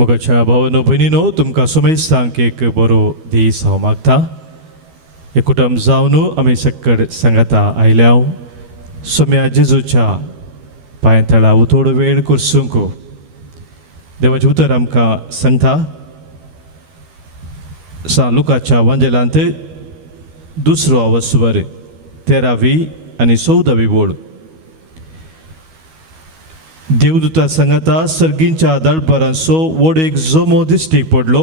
मोगाच्या भावानो भयणीनो तुमकां सुमेस्तांक एक बरो दीस हांव मागता. हे कुटुंब जावन आमी सक्कड सांगाता आयल्या सोम्या जेजूच्या पांयतळा थोडो वेळ करसूंक देवाचें उतर आमकां सांगता. लुकाच्या वांजेलांत 2 वस्वर 13वी आनी 14वी ओळ. देवदूता सांगता सर्गींच्या दळपरांचो व्हड एक जोमो दिश्टीक पडलो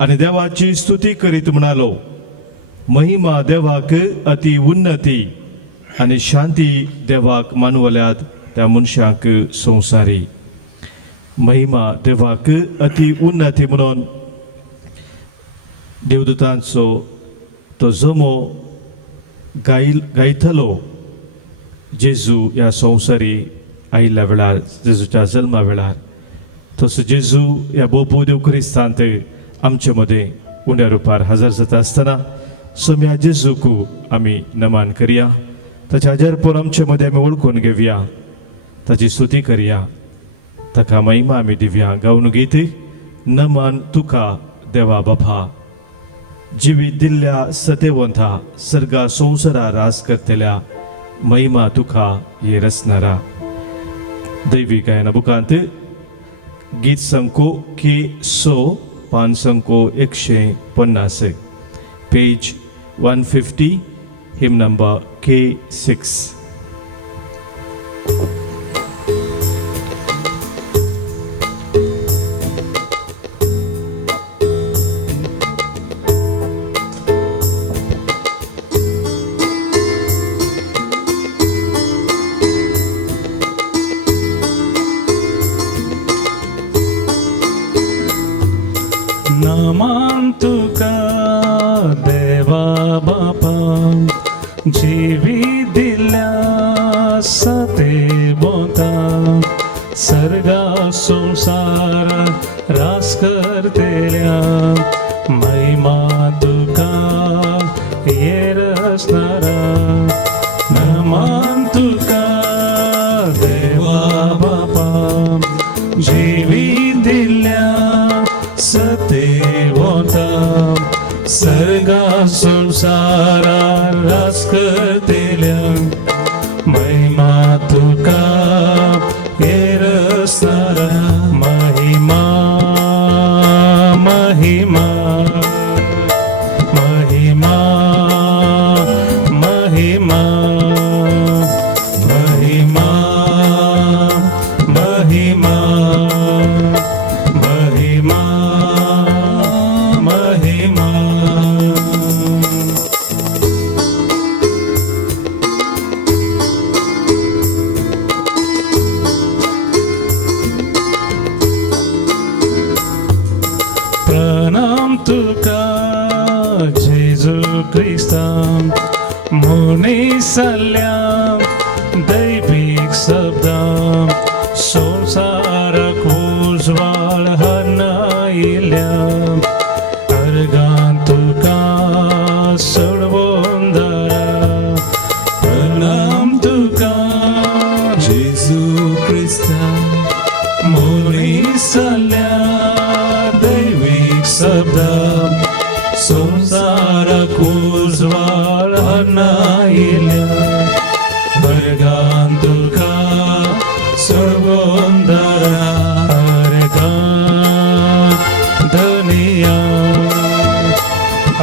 आनी देवाची स्तुती करीत म्हणालो, महिमा देवाक अति उन्नती आनी शांती देवाक मानवल्यात त्या मनशाक संवसारी. महिमा देवाक अति उन्नती म्हणून देवदूतांचो तो जोमो गायतलो जेजू ह्या संवसारी आयिल्ल्या वेळार, जेजूच्या जल्मा वेळार. तसो जेजू ह्या भोव देव क्रिस्तांत आमचे मदें उण्या रुपार हजर जाता आसतना सोम्या जेजूक आमी नमन करया. ताच्या हाजेरपण आमचे मदें आमी वळखून घेवया, ताची स्तुती करया, ताका महिमा आमी दिवया. गावन गीत नमन तुका देवा बापा, जिवीत दिल्ल्या सतेवंता, सर्गा संवसारा रास करतल्या महिमा तुका ये रचणारा. दैवी गायना बुकांत गीत संको K6 पान संको 150 पेज 150 हिम नंबर K6. नमन तुका देवा बापा, जिवीत दिल्ल्या सतेवंता, सर्गा संसार रास करतेल्या महिमा तुका ये रचणारा. नमन तुका देवा बापा, जिवीत दिल्ल्या सतेवंता, सर्गा संसारा रास करतेल्या महिमा तुका ये रचणारा. महिमा महिमा महिमा महिमा महिमा महिमा महिमा महिमा. प्रणाम तुका जेजू क्रिस्ता, मनीसाल्या दैवीक शब्दा, संसाराक उजवाड हाडनायिल्ल्या अर्गां तुका सोडवून धरा. प्रणाम तुका जेजू क्रिस्ता, मनीसाल्या दैवीक शब्दा, संसाराक उजवाड हाडनायिल्ल्या अर्गां तुका सोडवून धरा. अर्गां धनिया,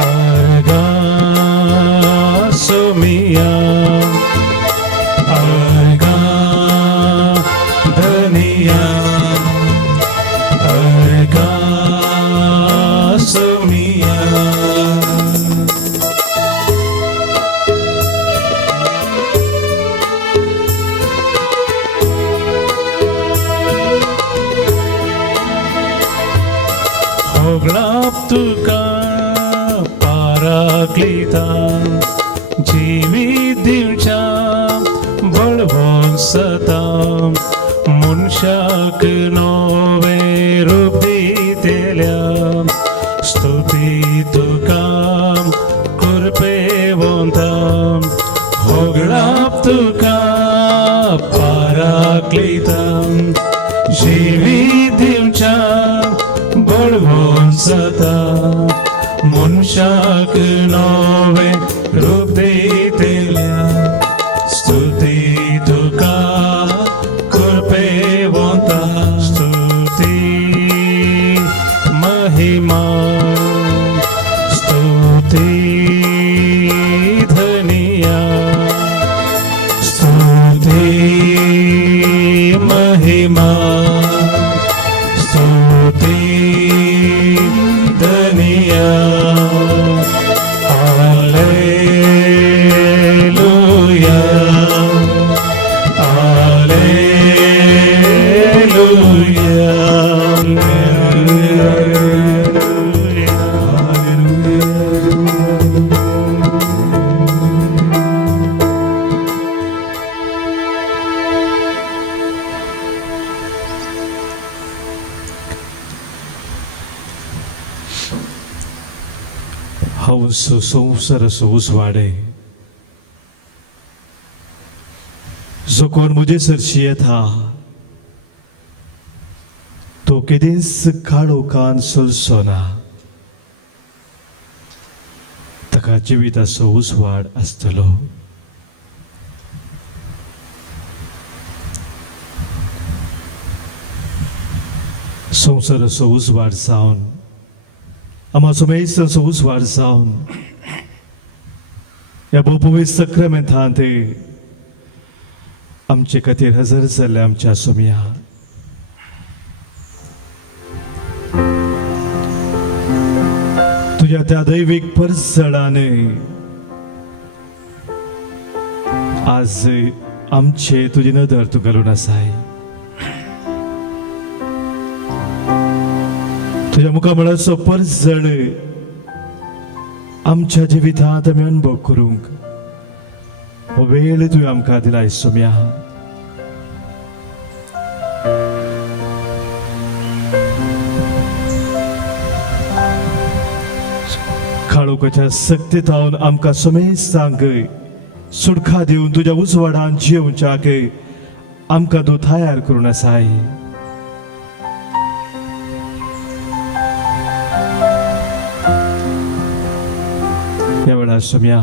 अर्गां सोमिया, अर्गां धनिया, अर्गां सोमिया. होगलाप तुका पाराक्लिता, जिवीत दिवच्या बळवंत सता, मनशाक नवे रूप दितेल्या स्तुती तुका कृपेवंता. होगलाप तुका पाराक्लिता, जिवीत दिवच्या बळवून सदा मनशाक नवे रूप दितल्या स्तुती तुका कृपेवंता स्तुती महिमा स्तुती धनिया स्तुती महिमा स्तुती धनिया हालेलुया हालेलुया हंस संवसार वाडे जो कोण मुझे सरशी येता तो केदीस काळोखान सोलसोना ताका जिविताचो उसवाड आसतलो. संवसाराचो उसवाड जावन आमाचो मेस्तांचो उसवाड जावन ह्या बोपुवे सक्रामेंतांत आमचे खातीर हजर जाल्ले आमच्या सोम्या तुझ्या त्या दैवीक परसडाने आज आमचे तुझी नदर तू घालून आसाय. तुझ्या मुखामळाचो परसड आमच्या जिवितांत आमी अनुभव करूंक हो वेळ तुवें आमकां दिलाय सोम्या. काळोखाच्या सक्तीतावन आमकां समेस्तांक सुडका दिवन तुज्या उजवाडान जिवच्याक आमकां तूं तयार करून आसाय. ह्या वेळार सोम्या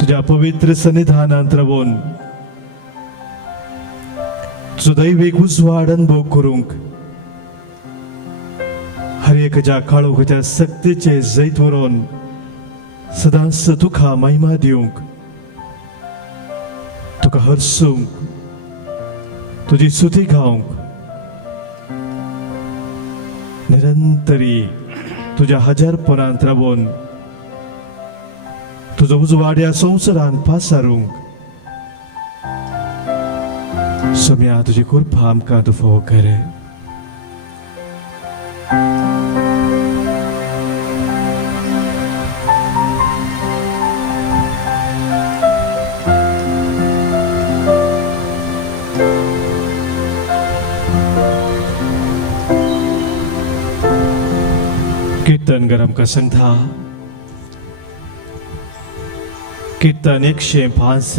तुझ्या पवित्र सन्निधानांत रावून तुजो दैवीक उजवाड अनुभव करूंक हर एकाच्या काळोखाच्या सक्तीचे जैत व्हरून सदांच तुका महिमा दिवंक तुका हर्सूंक तुजी स्तुती गावंक निरंतरी तुझ्या हजारपणांत रावून तुजो उजवाड ह्या संवसारांत पासारूंक सोम्या तुजी कृपा आमकां तूं फोव कर. कीर्तनकार आमकां सांगता कीर्तन 105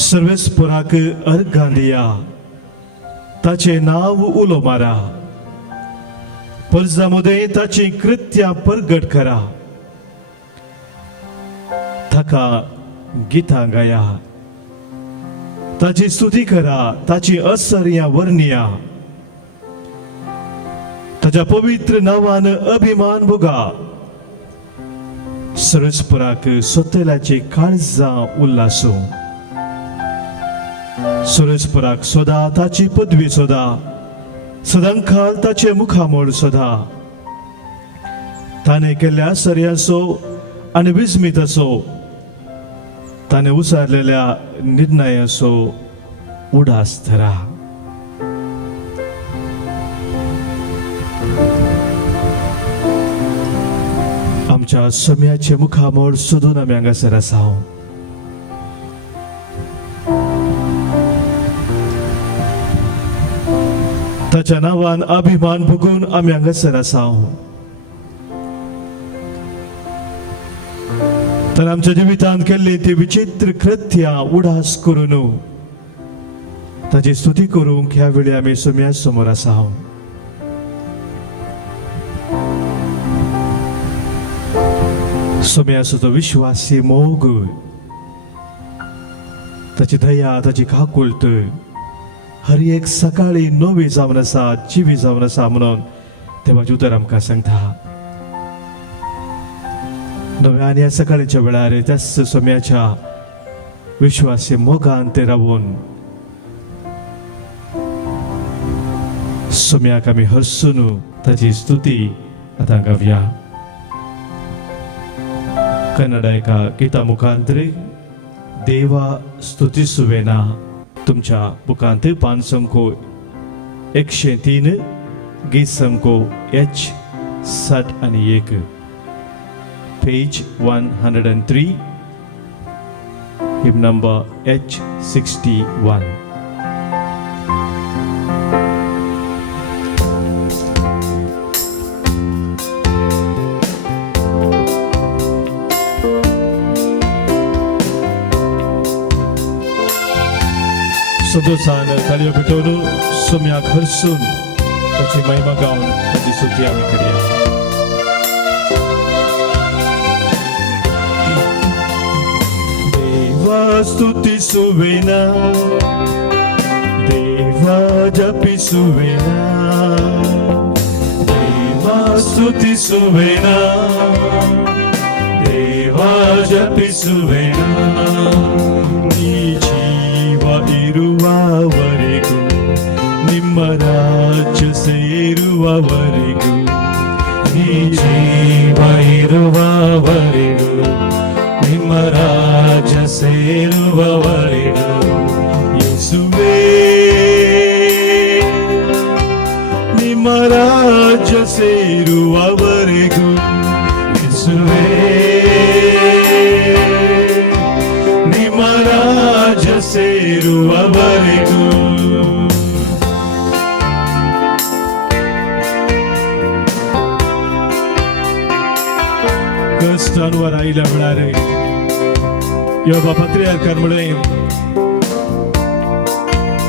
सर्वेस्पराक अर्घां दिया ताचे नाव उलो मारा परजामध्ये ताची कृत्यां परगट करा ताका गितां गाया ताची स्तुती करा ताची असर्या वर्णिया ताच्या पवित्र नावान अभिमान भोगा सर्वेस्पराक सोतेल्याची काळजां उल्हासू सर्वेस्पराक सोदा ताची पदवी सोदा सदांकाल ताचे मुखामोळ सोदा ताणे केल्ल्या सर्याचो आनी विस्मिताचो ताणे उसारलेल्या निर्णयाचो उडास धरा. आमच्या सोम्याचे मुखामोळ सोदून आमी हांगासर आसा. ताच्या नावान अभिमान भोगून आमी हांगासर आसा. तर आमच्या जिवितांत केल्ली ती विचित्र कृत्यां उडास करून ताची स्तुती करूंक ह्या वेळी आमी सोम्या समोर आसा. सोम्याचो तो विश्वासी मोग, ताची दया, ताची काकुळट हर एक सकाळी नवी जावन आसा, जिवी जावन आसा म्हणून देवाचें उतर आमकां सांगता. नव्यान ह्या सकाळीच्या वेळार त्याच सोम्याच्या विश्वासी मोगान ते रावून सोम्याक आमी हसून ताची स्तुती आतां गावया. कन्नड एका गिता मुखांतर देवा स्तुतिसुवेना तुमच्या बुकांत पान संको 103 गीत संको H61 page 103 hymn number H61. सदोसान ताळयो पेटोवन सोम्याक हसून ताची महिमा गावन ताची स्तुती आमी करया. देवा स्तुतिसुवेना, देवा जपिसुवेना, देवा स्तुतिसुवेना, देवा जपिसुवेना. ಇರುವವರೆಗೂ ನಿಮ್ಮ ರಾಜ್ಯ ಸೇರುವವರೆಗೂ, ಈ ಜೀವ ಇರುವವರೆಗೂ ನಿಮ್ಮ ರಾಜ್ಯ ಸೇರುವವರೆಗೂ, ಯೇಸುವೇ ನಿಮ್ಮ ರಾಜ್ಯ ಸೇರುವವರೆಗೂ, ಯೇಸುವೇ ನಿಮ್ಮ ರಾಜ್ಯ ಸೇರುವವರೆಗೂ. कष्टांवर आयल्या वेळार योबा पात्रियार्कांमुळे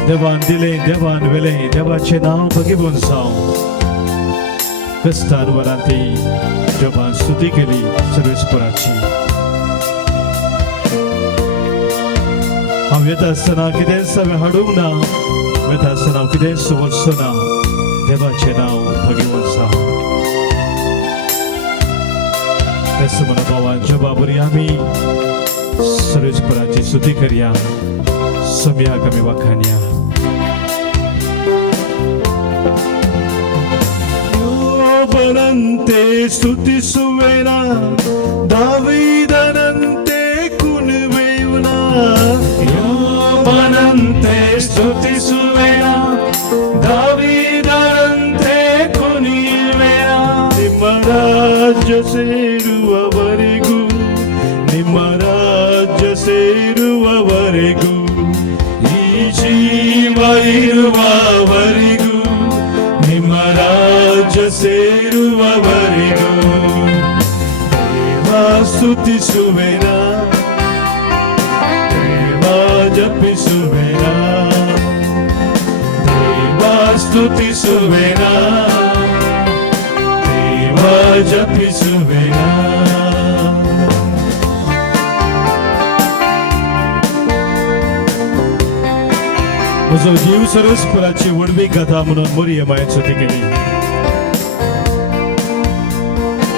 देवान दिले, देवान वेले, देवाचे नाव भगिवून जावं कष्टांवरां ती योबान स्तुती केली सर्वेस्पराची. हांव येता आसतना कितेंच हांवें हाडूंक ना, वता आसतना हांव कितेंच वचचो ना, देवाचें नांव भगिवून जावं. त्याच मनोभावांच्या बाबरी आमी सर्वेस्पराची स्तुती करया, सोम्याक आमी वखाणया. ಯೋಬನಂತೆ ಸ್ತುತಿಸುವೆನ, ದಾವೀದನಂತೆ ಕುಣಿವೆಯುನ, ಯೋಬನಂತೆ ಸ್ತುತಿಸುವೆನ, ದಾವೀದನಂತೆ ಕುಣಿಯುವೆನ. ನಿಮ್ಮ ರಾಜ್ಯ ಸೇರುವವರೆಗೂ, ನಿಮ್ಮ ರಾಜ್ಯ ಸೇರುವವರೆಗೂ, ಈ ಜೀವ ಇರುವವರೆಗೂ ನಿಮ್ಮ ರಾಜ್ಯ ಸೇರುವವರೆಗೂ, ದೇವ ಸ್ತುತಿಸುವೆನ, ದೇವ ಜಪಿಸುವೆನ, ದೇವ ಸ್ತುತಿಸುವೆನ, ದೇವ ಜಪಿಸುವೆನ. म्हजो जीव सर्वेस्पराची वडवी कथा म्हणून मोरये मायेन स्तुती केली.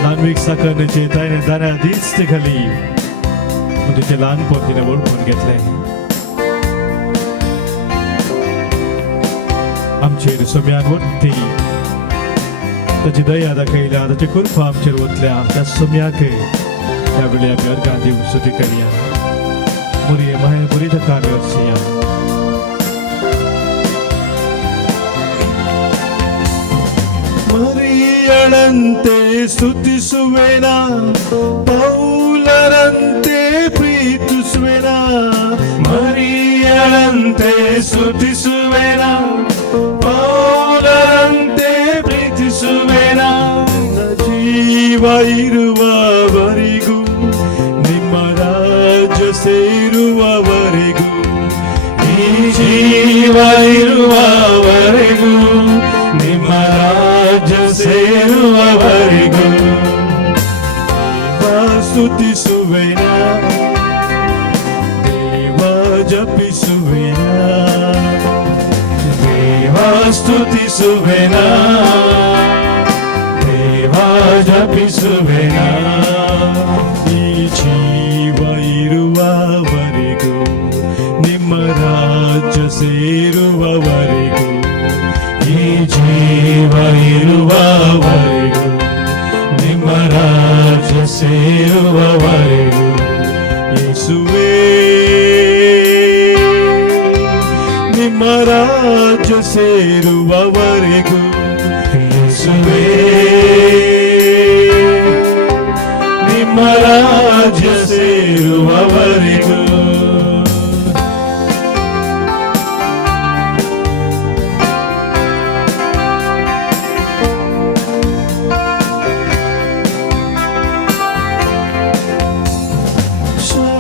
नानवीक साखरेचे ताणे दाण्या दिसते खाली तुझे ल्हानपण तिने वळखून घेतले. आमचेर सोम्यान वरती ताची दया दाखयल्या, ताची कृपा आमचेर वतल्या. त्या सोम्याक ह्या वेळी आमी अर्घां दिवंक स्तुती करया. मोरये माये बरी ताका आमी अर्चया. ಮರಿಯಳಂತೆ ಸ್ತುತಿಸುವೆನ, ಪೌಲರಂತೆ ಪ್ರೀತಿಸುವೆನ, ಮರಿಯಳಂತೆ ಸ್ತುತಿಸುವೆನ, ಪೌಲರಂತೆ ಪ್ರೀತಿಸುವೆನ. ಜೀವ ಇರುವವರೆಗೂ, ನಿಮ್ಮ ರಾಜ್ಯ ಸೇರುವವರೆಗೂ, ಈ ಜೀವ ಜಪಿಸುವೆನ ದೇವ ಜಪಿಸುವೆನ ಈ ಜೀವ ಇರುವವರೆಗೂ ನಿಮ್ಮ ರಾಜ್ಯ ಸೇರುವವರೆಗೂ ಈ ಜೀವ ಇರುವವರೆಗೂ ನಿಮ್ಮ ರಾಜ್ಯ ಸೇರುವವರೆಗೂ ಯೇಸುವೇ ನಿಮ್ಮ ರಾಜ್ಯ ಸೇರುವವರೆಗೂ ಯೇಸುವೇ ನಿಮ್ಮ ರಾಜ್ಯ ಸೇರುವವರೆಗೂ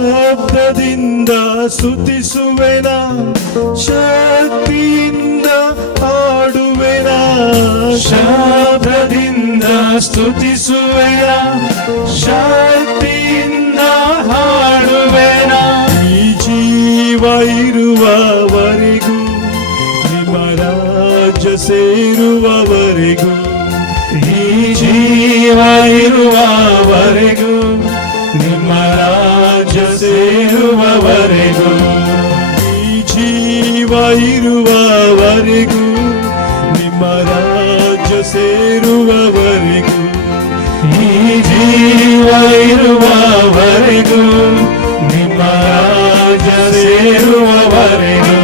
ಶಬ್ದದಿಂದ ಸ್ತುತಿಸುವೆನ ಶಕ್ತಿಯಿಂದ ಹಾಡುವೆನ ಶಬ್ದದಿಂದ ಸ್ತುತಿಸುವೆನ ಶಕ್ತಿಯಿಂದ ಹಾಡುವೆನ ಈ ಜೀವ ಇರುವವರೆಗೂ ನಿಮ್ಮ ರಾಜ್ಯ ಸೇರುವವರೆಗೂ ಈ ಜೀವ ಇರುವವರೆಗೂ ನಿಮ್ಮ ರಾಜ್ಯ ಸೇರುವವರೆಗೂ ಈ ಜೀವ ಇರುವವರೆಗೂ ನಿಮ್ಮ ರಾಜ್ಯ ಸೇರುವವರೆಗೂ ಈ ಜೀವ ಇರುವವರೆಗೂ ನಿಮ್ಮ ರಾಜ್ಯ ಸೇರುವವರೆಗೂ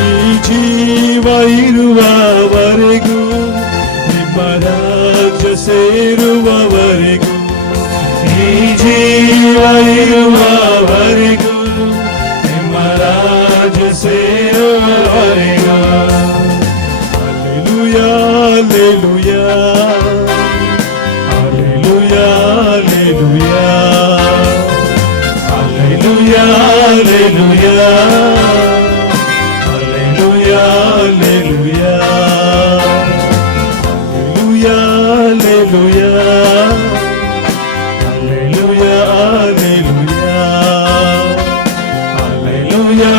ಈ ಜೀವ ಇರುವವರೆಗೂ ನಿಮ್ಮ ರಾಜ್ಯ ಸೇರುವವರೆಗೂ ಈ ಜೀವ ಇರುವವರೆಗೂ ನಿಮ್ಮ ರಾಜ್ಯ ಸೇರುವವರೆಗೂ Alleluia, alleluia, alleluia, alleluia, Alleluia, alleluia, alleluia, alleluia, alleluia, alleluia, alleluia,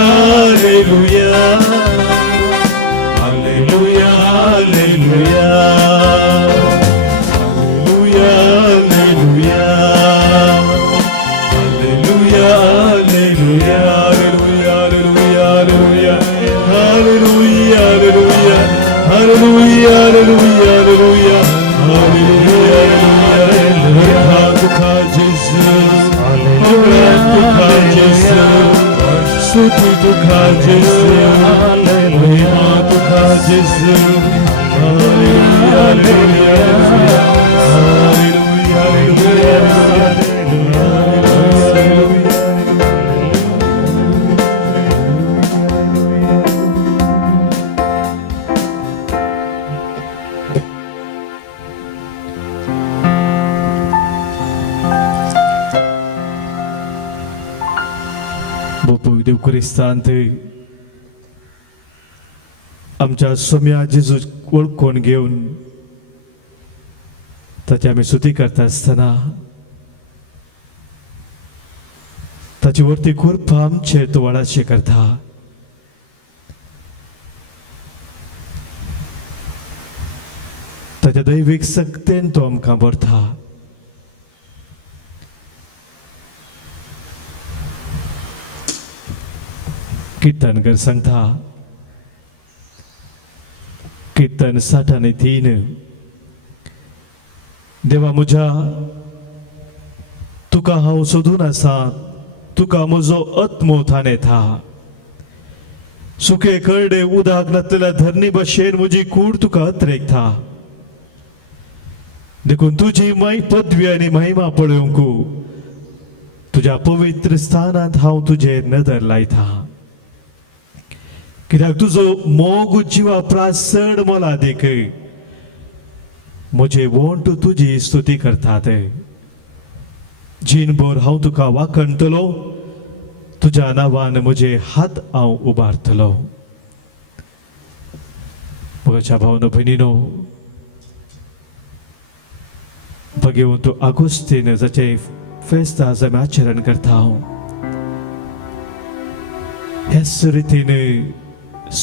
alleluia, alleluia, alleluia, alleluia, Bố Điều Christiante आमच्या सोम्या जेजू ओळखून घेऊन ताची आमी स्तुती करता आसतना ताची वरती खूब आमचे तो वडाशे करता ताच्या दैवीक सक्तेन तो आमकां भरता कीर्तनकर सांगता कीर्तन 63 देवा म्हज्या तुका हांव सोदून आसा तुका म्हजो आत्मोथान येता सुखे करडे उदक नातलेल्या धरणी भशेन म्हजी कूड तुका अत्रेकता देखून तुजी पदवी आनी महिमा पळोवंक तुज्या पवित्र स्थानांत हांव तुजेर नदर लायता कित्याक तुजो मोग जिवा प्रासड मोला देख म्हजे वोंट तुजी स्तुती करतात जीनभर हांव तुका वाखणटलो तुज्या नांवान म्हजे हात हांव उबारतलो म्हज्या भावनो भयणीनो भगवंत आगोस्तीन जाचे फेस्त आज आमी आचरण करता ह्याच रितीन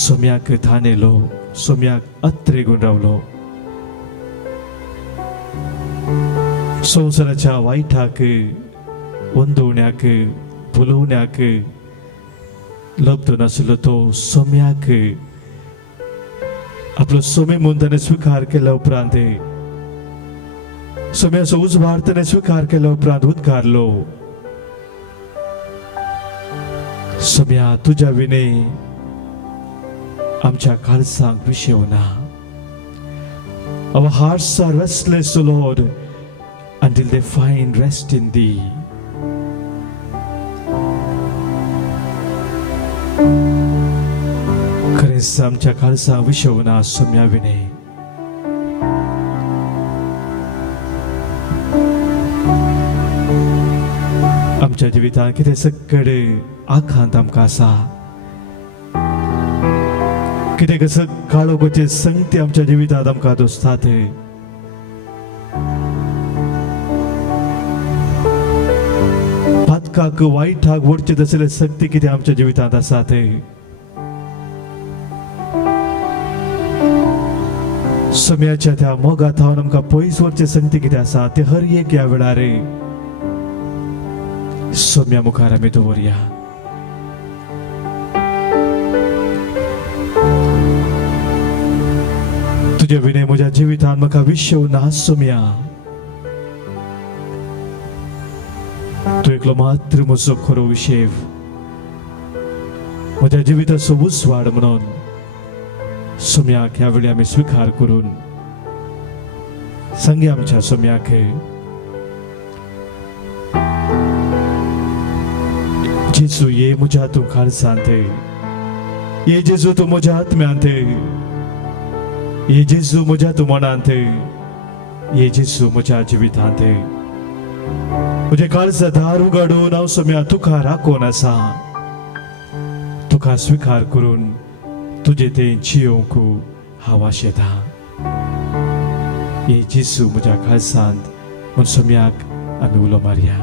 सोम्याक थानेलो सोम्याक अत्रेगून रावलो. संवसाराच्या वायटाक वंदोवण्याक भुलोवण्याक लब्ध नाशिल्लो तो सोम्याक आपलो सोमे म्हणून ताणें स्वीकार केल्या उपरांत सोम्याचो उजवाड ताणें स्वीकार केल्या उपरांत उद्गारलो, सोम्या तुज्या विने आमच्या काळजांक विशेव ना. Our hearts are restless, O Lord, until they find rest in Thee. खरेच आमच्या काळजांक विशेव ना सोम्या विने. आमच्या जिवितांत कितें सकड आखांत आमकां आसा, कितें कसं काळोखाचे संगती आमच्या जिवितांत आमकां दोसतात, पातकाक वायटाक वडचे तसले सक्ती कितें आमच्या जिवितांत आसात, सोम्याच्या त्या मोगात हांव आमकां पयस वरचे संगती कितें आसा ते हर एक ह्या वेळार सोम्या मुखार आमी दवरया. तुझे विने म्हज्या जिवितांत म्हाका विशेव ना सोम्या. तू एकलो मात्र म्हजो खरो विशेव, म्हज्या जिविताचो उजवाड म्हणून सोम्याक ह्या वेळी आमी स्वीकार करून सांगया आमच्या सोम्याक, जेजू ये म्हज्या तूं काळजांत, ये जेजू तूं म्हज्या आत्म्यांत, ये जेजू म्हज्या तूं मनांत, ये जेजू म्हज्या जिवितांत. म्हजे काळजा दार उगडून हांव सोम्या तुका राखून आसा, तुका स्वीकार करून तुजे ते जियोंक हांव आशेतां. ये जेजू म्हज्या काळजांत म्हूण सोम्याक आमी उलो मारया.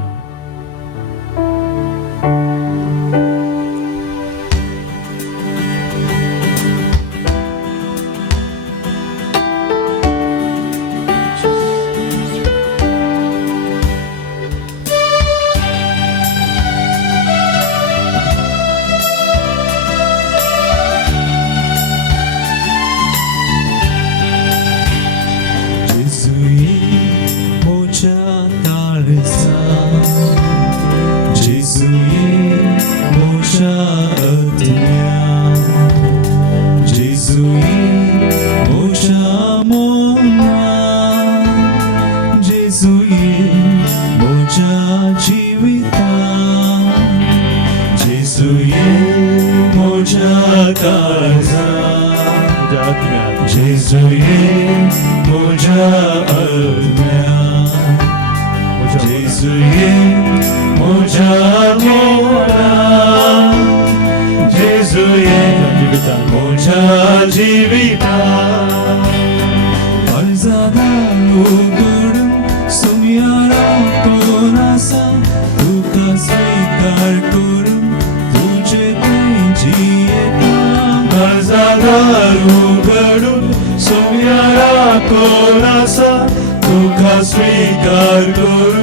स्वीकार करून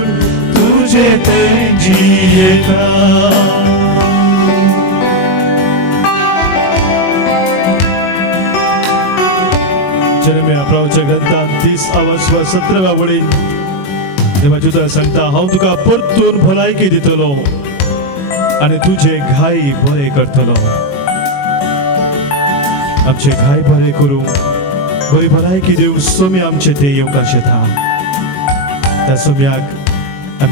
तुझे ते जियेता. जेरेमिया प्रवाच्या ग्रंथांत 30:17 वळीन देवाचे उतर सांगता, हांव तुका परतून भलायकी दितलो आनी तुझे घाई बरे करतलो. आमचे घाई बरे करूंक बरी भलायकी दिवंक सोम्या आमचे ते येवंक आशेता. त्या सोम्याक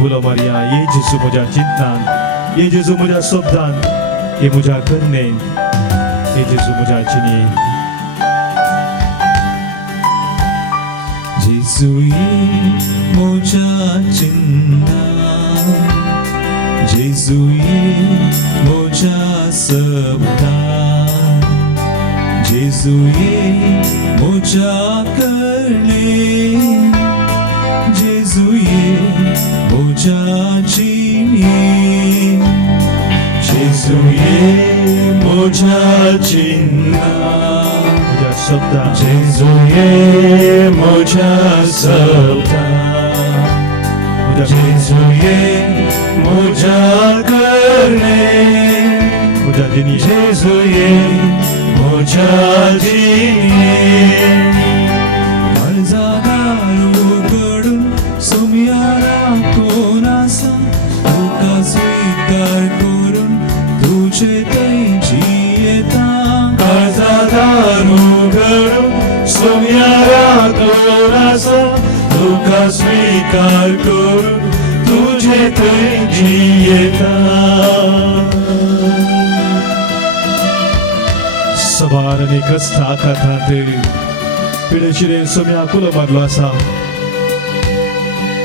उलो मारया, ये जेजू म्हज्या चिंतनांत, ये जेजू म्हज्या शब्दांत, ये म्हज्या करणेंत, ये जेजू म्हज्या जिणेंत. जेजू ये म्हज्या चिंतनांत, जेजू ये म्हज्या शब्दांत, जेजू ये म्हज्या करणेंत, जेजू ये म्हज्या जिणेंत, जेजू ये म्हज्या चिंतनांत, सप्ता जेजुये मोजा सप्ता जेजुये मोजा करणे मुझा दिनी जेजुये मोजा जिणे कर्जदाराकडून सोम्याला कोणाचा तुका स्वीकार करून तुझे तेजी येता कर्जदाराकडून सोम्याला कोणाचा तुका स्वीकार करून तुझे तेजी येता सवार आणि कष्टा कथांत पिढेशिरे सोम्या कुलो मारलो आसा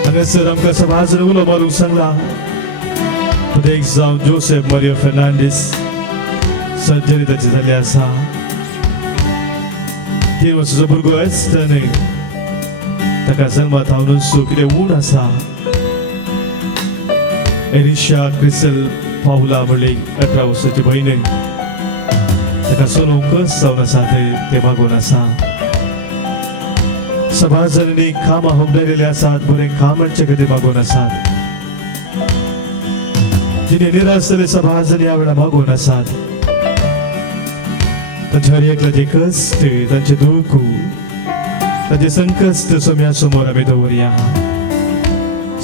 हांगासर आमकां समाज उलो मारूंक सांगला पुदेक जावन जोसेफ मारियो फेर्नांडीस सर्जरी ताची जाल्ली आसा 3 वर्साचो भुरगो आसतना ताका जल्मांत हांव कितें उण आसा एलिशा क्रिसल पावला म्हणली 18 वर्साची भयण ताका सोनो कस जावन आसा ते मागून आसा समाजांनी कामां होबलेले आसात बरें कामांचे खातीर मागून आसात जिणे निराशले समाजांनी ह्या वेळा मागून आसात तांच्या हर एकल्याचे कश्ट तांचे दुख तांचे संकश्ट सोम्या समोर आमी दवरया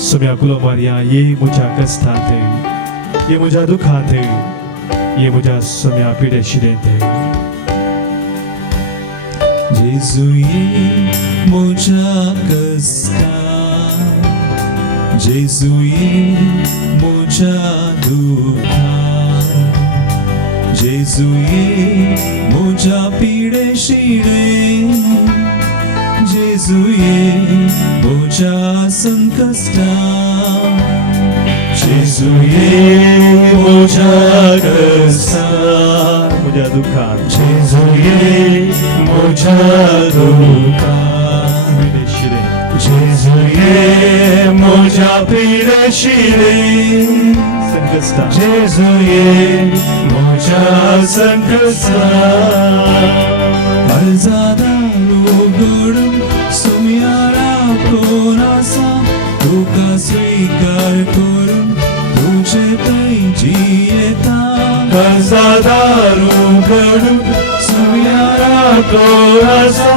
सोम्या कुलो मारया ये म्हज्या कश्टांत ये म्हज्या दुखांत ये म्हज्या सोम्या पिडे शिरेंत जेजुये मोजा कष्टा जेजुये मोजा दुखा जेजुये मोजा पिडे शिरे जेजुये मोजा संकष्टा जेजुये मोजा कष्टा म्हज्या दुखांत जेजुये मोजा दुखा पिडे शिरेंत जेजुये मोजा पिडे शिरे संकश्टां जेजुये मोजा संकष्टा कर्जदाराकडून सोम्याला कोणाचा तुका स्वीकार करून तुझे तेजी येता कर्जदाराकडून सोम्याला कोणाचा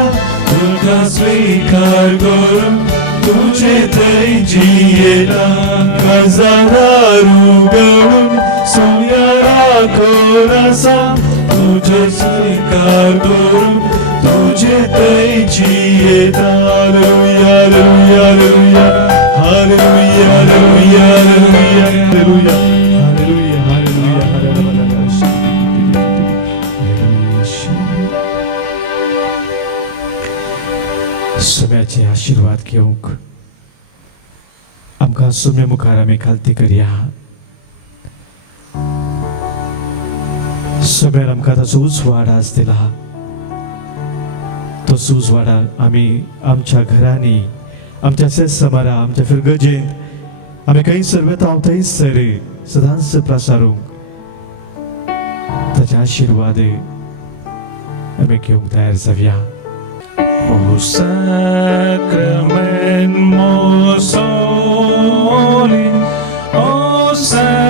तुका स्वीकार करून तुझे तेजी येता कर्जदाराकडून सोम्याला कोणाचा तुझे स्वीकार करून तुझे तेजी येता हालेलुया हालेलुया हालेलुया हालेलुया हालेलुया हालेलुया हालेलुया हालेलुया सोम्याचे आशीर्वाद घेवंक आमकां सोम्या मुखार आमी खालती करया सोम्यान आमकां ताचो उजवाड आज दिला तो उजवाड आमी आमच्या घरांनी आमच्या समारा आमच्या फिरगजेंत आमी खंयसर वेता थंयसर सदांच प्रसारूंक ताचे आशीर्वाद आमी घेवंक तयार जावया O sacrament most holy, O sacrament